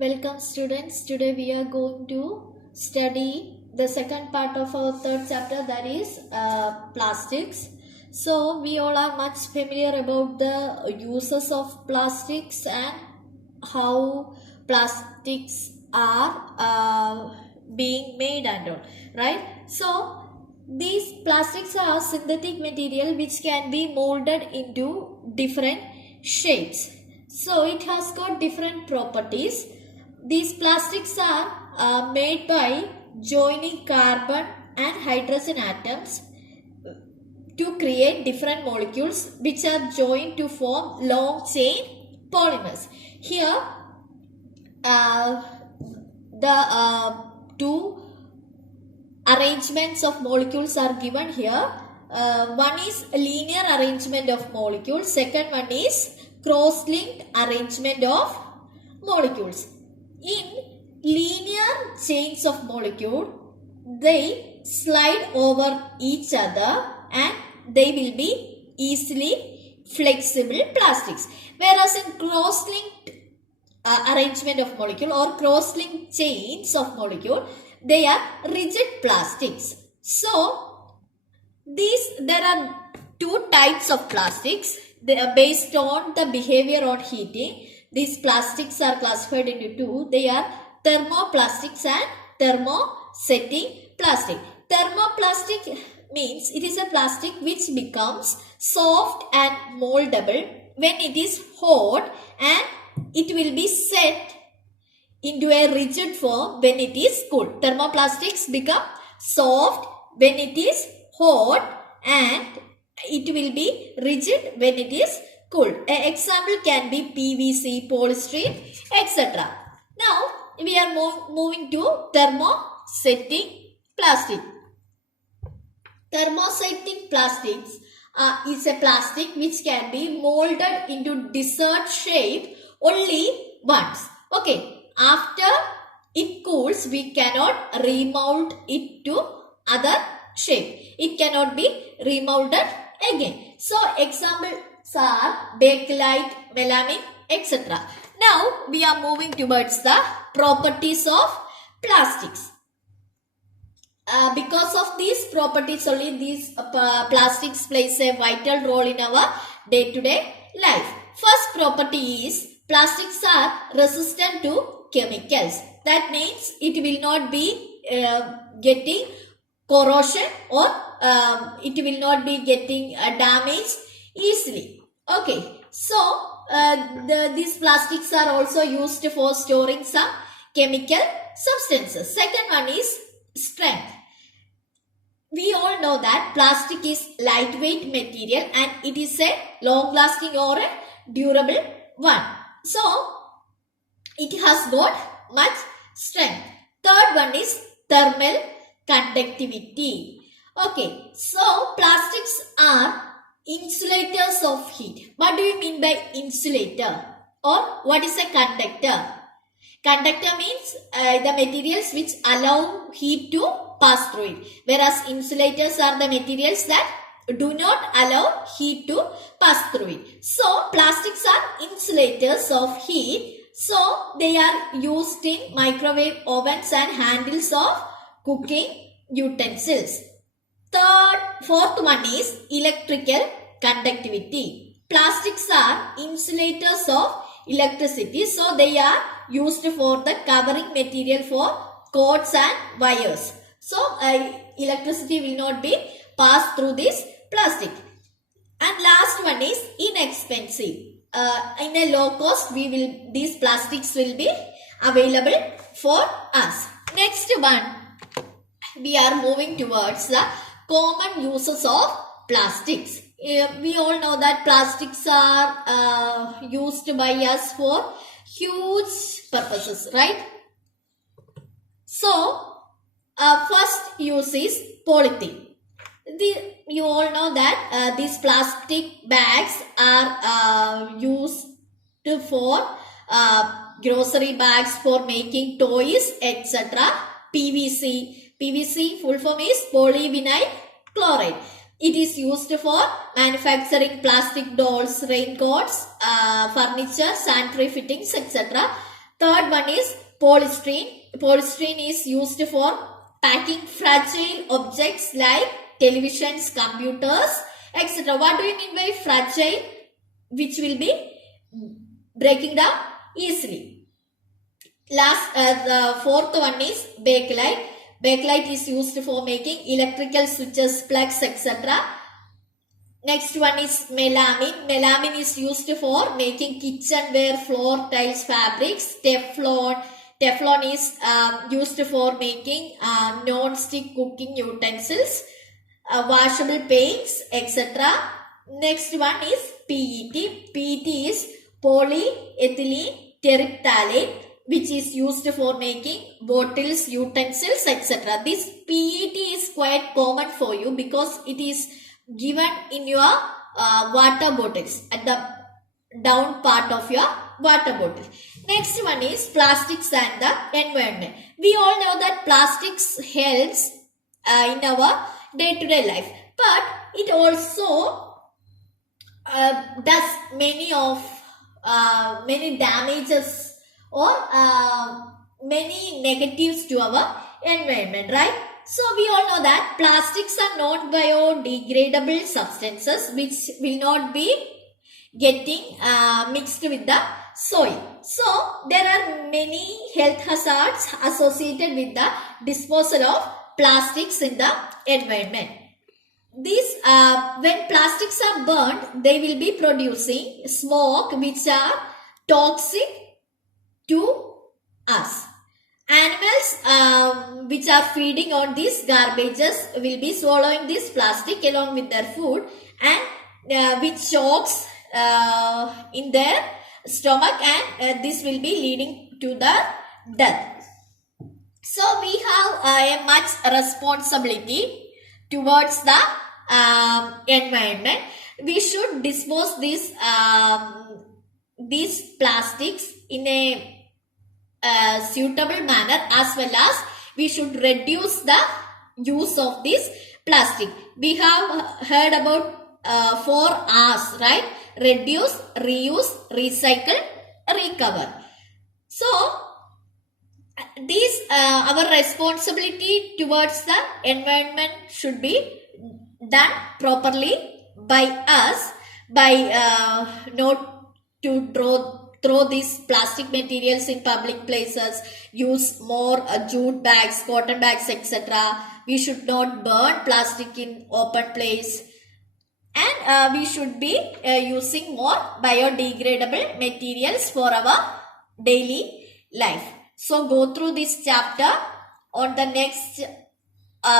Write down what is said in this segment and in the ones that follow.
Welcome students. Today we are going to study the second part of our third chapter, that is plastics. So we all are much familiar about the uses of plastics and how plastics are being made and all, right? So these plastics are synthetic material which can be molded into different shapes. So it has got different properties. These plastics are made by joining carbon and hydrogen atoms to create different molecules which are joined to form long chain polymers. Here the two arrangements of molecules are given here. One is linear arrangement of molecules, second one is cross-linked arrangement of molecules. In linear chains of molecule, they slide over each other and they will be easily flexible plastics. Whereas in cross-linked arrangement of molecule or cross-linked chains of molecule, they are rigid plastics. So, there are two types of plastics. They are based on the behavior on heating. These plastics are classified into two. They are thermoplastics and thermosetting plastic. Thermoplastic means it is a plastic which becomes soft and moldable when it is hot, and it will be set into a rigid form when it is cool. Thermoplastics become soft when it is hot and it will be rigid when it is cool. An example can be PVC, polystyrene, etc. Now we are moving to thermosetting plastic. Thermosetting plastics is a plastic which can be molded into desired shape only once. Okay, after it cools, we cannot remold it to other shape. It cannot be remolded again. So examples are bakelite, melamine, etc. Now we are moving towards the properties of plastics. Because of these properties only, these plastics plays a vital role in our day-to-day life. First property is plastics are resistant to chemicals. That means it will not be getting corrosion or it will not be getting damaged easily. Okay, so these plastics are also used for storing some chemical substances. Second one is strength. We all know that plastic is lightweight material and it is a long lasting or a durable one. So it has got much strength. Third one is thermal conductivity. Okay, so plastics are insulators of heat. What do you mean by insulator? Or what is a conductor? Conductor means the materials which allow heat to pass through it. Whereas insulators are the materials that do not allow heat to pass through it. So plastics are insulators of heat. So they are used in microwave ovens and handles of cooking utensils. Fourth one is electrical conductivity. Plastics are insulators of electricity. So they are used for the covering material for cords and wires. So electricity will not be passed through this plastic. And last one is inexpensive. In a low cost, these plastics will be available for us. Next one, we are moving towards the common uses of plastics. We all know that plastics are used by us for huge purposes, right? So first use is polythene. You all know that these plastic bags are used for grocery bags, for making toys, etc. PVC full form is polyvinyl chloride. It is used for manufacturing plastic dolls, raincoats, furniture, sanitary fittings, etc. Third one is polystyrene. Polystyrene is used for packing fragile objects like televisions, computers, etc. What do you mean by fragile? Which will be breaking down easily. The fourth one is bakelite. Bakelite is used for making electrical switches, plugs, etc. Next one is melamine. Melamine is used for making kitchenware, floor tiles, fabrics. Teflon is used for making non-stick cooking utensils, washable paints, etc. Next one is PET. PET is polyethylene terephthalate, which is used for making bottles, utensils, etc. This PET is quite common for you because it is given in your water bottles at the down part of your water bottle. Next one is plastics and the environment. We all know that plastics helps in our day-to-day life, but it also does many damages or many negatives to our environment, right? So we all know that plastics are not biodegradable substances which will not be getting mixed with the soil. So there are many health hazards associated with the disposal of plastics in the environment. These when plastics are burned, they will be producing smoke which are toxic to us. Animals which are feeding on these garbages will be swallowing this plastic along with their food, and which chokes in their stomach, and this will be leading to the death. So we have a much responsibility towards the environment. We should dispose these plastics in a suitable manner, as well as we should reduce the use of this plastic. We have heard about 4 R's, right? Reduce, reuse, recycle, recover. So these our responsibility towards the environment should be done properly by us, by not to throw these plastic materials in public places, use more jute bags, cotton bags, etc. We should not burn plastic in open place, and we should be using more biodegradable materials for our daily life. So go through this chapter. On the next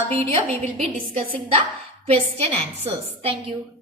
video, we will be discussing the question answers. Thank you.